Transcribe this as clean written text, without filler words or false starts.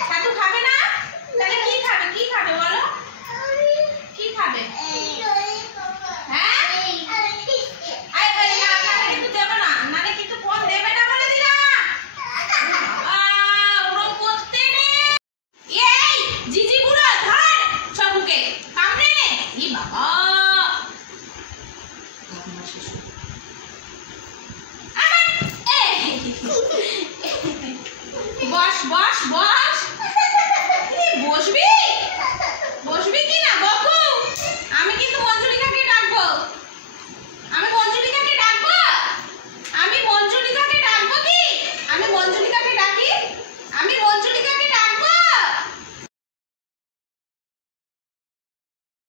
ছাতু খাবে না? তাহলে কি খাবে? কি খাবে বলো? কি খাবে? হ্যাঁ? আরে না কিন্তু দেবে না। নালে কিন্তু ফোন দেবে না বলে দিলাম। ওরকম করতে নেই। এই জিজি বুড়ো ধর সবুকে কামড়ে নে। ই বাবা। বস বস বস।